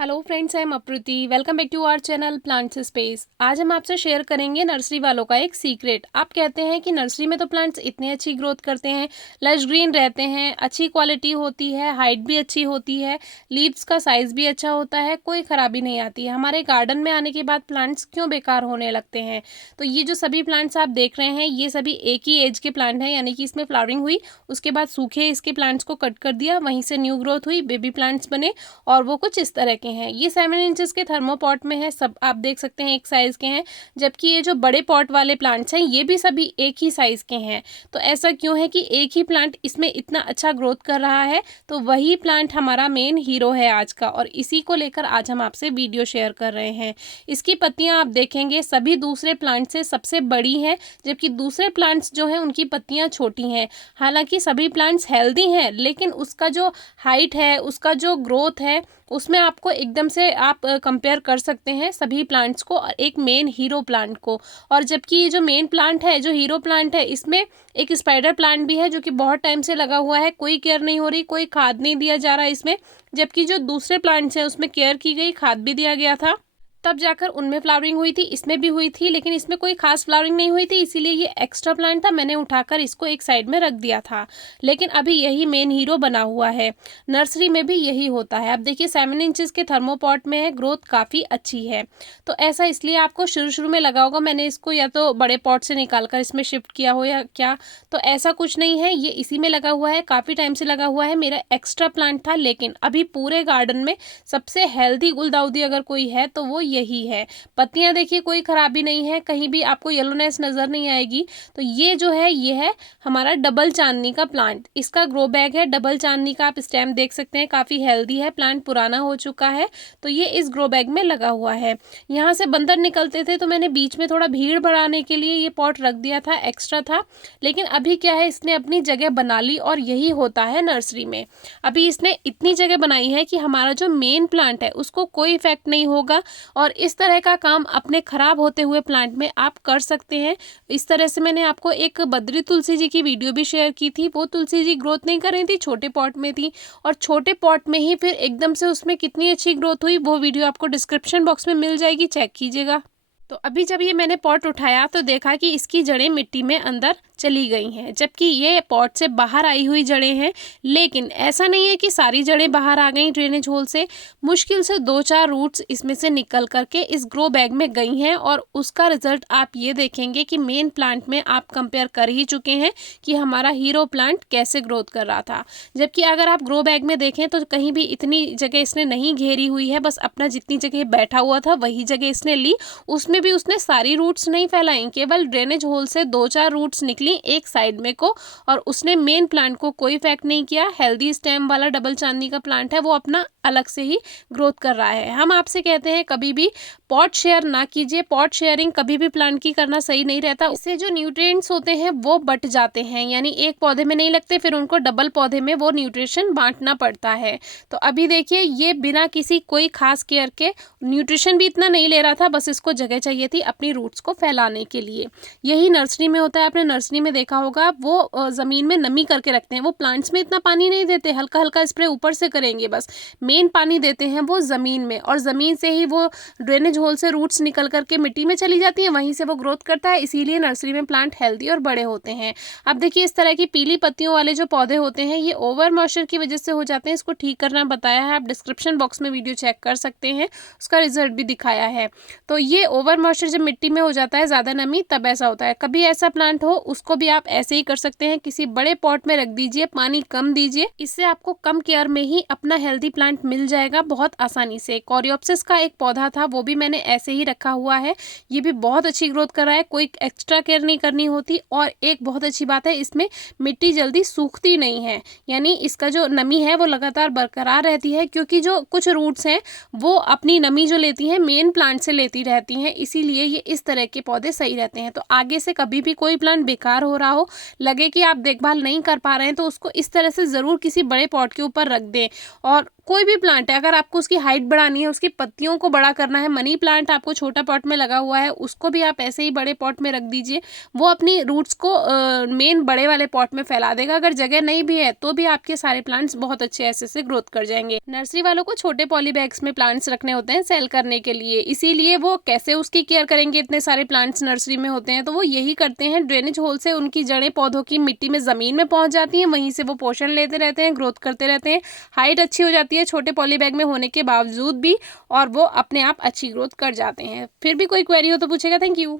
Hello friends, I am Apruti. Welcome back to our channel Plants Space. आज हम आपसे share करेंगे नर्सरी वालों का एक सीक्रेट। आप कहते हैं कि नर्सरी में तो प्लांट्स इतनी अच्छी ग्रोथ करते हैं, लश ग्रीन रहते हैं, अच्छी क्वालिटी होती है, हाइट भी अच्छी होती है, लीव्स का साइज भी अच्छा होता है, कोई खराबी नहीं आती है। हमारे गार्डन में आने के बाद प्लांट्स क्यों बेकार होने लगते हैं? तो ये जो सभी प्लांट्स आप देख रहे हैं, ये सभी एक ही एज के प्लांट हैं, यानी कि इसमें फ्लावरिंग हुई, उसके बाद सूखे इसके प्लांट्स को कट कर दिया, वहीं से न्यू ग्रोथ हुई, बेबी प्लांट्स बने और वो कुछ इस तरह के हैं। ये 7 इंचेस के थर्मोपॉट में है, सब आप देख सकते हैं एक साइज के हैं। जबकि ये जो बड़े पॉट वाले प्लांट्स हैं, ये भी सभी एक ही साइज के हैं। तो ऐसा क्यों है कि एक ही प्लांट इसमें इतना अच्छा ग्रोथ कर रहा है? तो वही प्लांट हमारा मेन हीरो है आज का, और इसी को लेकर आज हम आपसे वीडियो शेयर कर रहे हैं। इसकी पत्तियां आप देखेंगे सभी दूसरे प्लांट से सबसे बड़ी हैं, जबकि दूसरे प्लांट्स जो हैं उनकी पत्तियां छोटी हैं। हालांकि सभी प्लांट्स हेल्दी हैं, लेकिन उसका जो हाइट है, उसका जो ग्रोथ है, उसमें आपको एकदम से आप कंपेयर कर सकते हैं सभी प्लांट्स को और एक मेन हीरो प्लांट को। और जबकि ये जो मेन प्लांट है, जो हीरो प्लांट है, इसमें एक स्पाइडर प्लांट भी है जो कि बहुत टाइम से लगा हुआ है, कोई केयर नहीं हो रही, कोई खाद नहीं दिया जा रहा है इसमें। जबकि जो दूसरे प्लांट्स हैं उसमें केयर की गई, खाद भी दिया गया था, तब जाकर उनमें फ्लावरिंग हुई थी, इसमें भी हुई थी, लेकिन इसमें कोई खास फ्लावरिंग नहीं हुई थी, इसीलिए ये एक्स्ट्रा प्लांट था, मैंने उठाकर इसको एक साइड में रख दिया था। लेकिन अभी यही मेन हीरो बना हुआ है। नर्सरी में भी यही होता है। अब देखिए 7 इंचेस के थर्मोपॉट में है, ग्रोथ काफ़ी अच्छी है। तो ऐसा इसलिए आपको शुरू शुरू में लगा होगा मैंने इसको या तो बड़े पॉट से निकाल कर इसमें शिफ्ट किया हो या क्या। तो ऐसा कुछ नहीं है, ये इसी में लगा हुआ है, काफ़ी टाइम से लगा हुआ है, मेरा एक्स्ट्रा प्लांट था। लेकिन अभी पूरे गार्डन में सबसे हेल्दी गुलदाउदी अगर कोई है तो वो यही है। पत्तियां देखिए कोई खराबी नहीं है, कहीं भी आपको येलोनेस नजर नहीं आएगी। तो ये जो है, ये है हमारा डबल चांदनी का प्लांट। इसका ग्रो बैग है डबल चांदनी का, आप स्टेम देख सकते हैं, काफी हेल्दी है, प्लांट पुराना हो चुका है। तो ये इस ग्रो बैग में लगा हुआ है। यहाँ से बंदर निकलते थे तो मैंने बीच में थोड़ा भीड़ बढ़ाने के लिए ये पॉट रख दिया था, एक्स्ट्रा था। लेकिन अभी क्या है, इसने अपनी जगह बना ली और यही होता है नर्सरी में। अभी इसने इतनी जगह बनाई है कि हमारा जो मेन प्लांट है उसको कोई इफेक्ट नहीं होगा। और इस तरह का काम अपने खराब होते हुए प्लांट में आप कर सकते हैं। इस तरह से मैंने आपको एक बद्री तुलसी जी की वीडियो भी शेयर की थी। वो तुलसी जी ग्रोथ नहीं कर रही थी, छोटे पॉट में थी, और छोटे पॉट में ही फिर एकदम से उसमें कितनी अच्छी ग्रोथ हुई, वो वीडियो आपको डिस्क्रिप्शन बॉक्स में मिल जाएगी, चेक कीजिएगा। तो अभी जब ये मैंने पॉट उठाया तो देखा कि इसकी जड़ें मिट्टी में अंदर चली गई हैं, जबकि ये पॉट से बाहर आई हुई जड़ें हैं। लेकिन ऐसा नहीं है कि सारी जड़ें बाहर आ गई ड्रेनेज होल से। मुश्किल से 2-4 रूट्स इसमें से निकल करके इस ग्रो बैग में गई हैं, और उसका रिजल्ट आप ये देखेंगे कि मेन प्लांट में आप कंपेयर कर ही चुके हैं कि हमारा हीरो प्लांट कैसे ग्रोथ कर रहा था। जबकि अगर आप ग्रो बैग में देखें तो कहीं भी इतनी जगह इसने नहीं घेरी हुई है, बस अपना जितनी जगह बैठा हुआ था वही जगह इसने ली। उसमें भी उसने सारी रूट्स नहीं फैलाई, केवल ड्रेनेज होल से 2-4 रूट्स निकली एक साइड में को, और उसने मेन प्लांट को कोई इफेक्ट नहीं किया। हेल्दी स्टेम वाला डबल चांदनी का प्लांट है, वो अपना अलग से ही ग्रोथ कर रहा है। हम आपसे कहते हैं कभी भी पॉट शेयर ना कीजिए, पॉट शेयरिंग कभी भी प्लांट की करना सही नहीं रहता। इससे जो न्यूट्रिएंट्स होते हैं वो बट जाते हैं, यानी एक पौधे में नहीं लगते, फिर उनको डबल पौधे में वो न्यूट्रिशन बांटना पड़ता है। तो अभी देखिए ये बिना किसी कोई खास केयर के न्यूट्रिशन भी इतना नहीं ले रहा था, बस इसको जगह चाहिए थी अपनी रूट्स को फैलाने के लिए। यही नर्सरी में होता है, आपने नर्सरी में देखा होगा, वो जमीन में नमी करके रखते हैं। वो प्लांट्स में इतना पानी नहीं देते, हल्का हल्का स्प्रे ऊपर से करेंगे बस। मेन पानी देते हैं वो जमीन में, और जमीन से ही वो ड्रेनेज होल से रूट्स निकल करके मिट्टी में चली जाती है, वहीं से वो ग्रोथ करता है। इसीलिए नर्सरी में प्लांट हेल्दी और बड़े होते हैं। अब देखिए इस तरह की पीली पत्तियों वाले जो पौधे होते हैं, ये ओवर मॉइस्चर की वजह से हो जाते हैं। इसको ठीक करना बताया है, आप डिस्क्रिप्शन बॉक्स में वीडियो चेक कर सकते हैं, उसका रिजल्ट भी दिखाया है। तो ये ओवर मॉइस्चर जब मिट्टी में हो जाता है, ज़्यादा नमी, तब ऐसा होता है। कभी ऐसा प्लांट हो उसको भी आप ऐसे ही कर सकते हैं, किसी बड़े पॉट में रख दीजिए, पानी कम दीजिए, इससे आपको कम केयर में ही अपना हेल्दी प्लांट मिल जाएगा बहुत आसानी से। कोरियोप्सिस का एक पौधा था, वो भी मैंने ऐसे ही रखा हुआ है, ये भी बहुत अच्छी ग्रोथ कर रहा है, कोई एक्स्ट्रा केयर नहीं करनी होती। और एक बहुत अच्छी बात है, इसमें मिट्टी जल्दी सूखती नहीं है, यानी इसका जो नमी है वो लगातार बरकरार रहती है, क्योंकि जो कुछ रूट्स हैं वो अपनी नमी जो लेती हैं मेन प्लांट से लेती रहती हैं, इसीलिए ये इस तरह के पौधे सही रहते हैं। तो आगे से कभी भी कोई प्लांट बेकार हो रहा हो, लगे कि आप देखभाल नहीं कर पा रहे हैं, तो उसको इस तरह से ज़रूर किसी बड़े पॉट के ऊपर रख दें। और कोई भी प्लांट है, अगर आपको उसकी हाइट बढ़ानी है, उसकी पत्तियों को बड़ा करना है, मनी प्लांट आपको छोटा पॉट में लगा हुआ है, उसको भी आप ऐसे ही बड़े पॉट में रख दीजिए, वो अपनी रूट्स को मेन बड़े वाले पॉट में फैला देगा। अगर जगह नहीं भी है तो भी आपके सारे प्लांट्स बहुत अच्छे ऐसे से ग्रोथ कर जाएंगे। नर्सरी वालों को छोटे पॉली बैग्स में प्लांट्स रखने होते हैं सेल करने के लिए, इसीलिए वो कैसे उसकी केयर करेंगे, इतने सारे प्लांट्स नर्सरी में होते हैं, तो वो यही करते हैं, ड्रेनेज होल से उनकी जड़ें पौधों की मिट्टी में जमीन में पहुंच जाती हैं, वहीं से वो पोषण लेते रहते हैं, ग्रोथ करते रहते हैं, हाइट अच्छी हो जाती है छोटे पॉली बैग में होने के बावजूद भी, और वो अपने आप अच्छी ग्रोथ कर जाते हैं। फिर भी कोई क्वेरी हो तो पूछेगा। Thank you.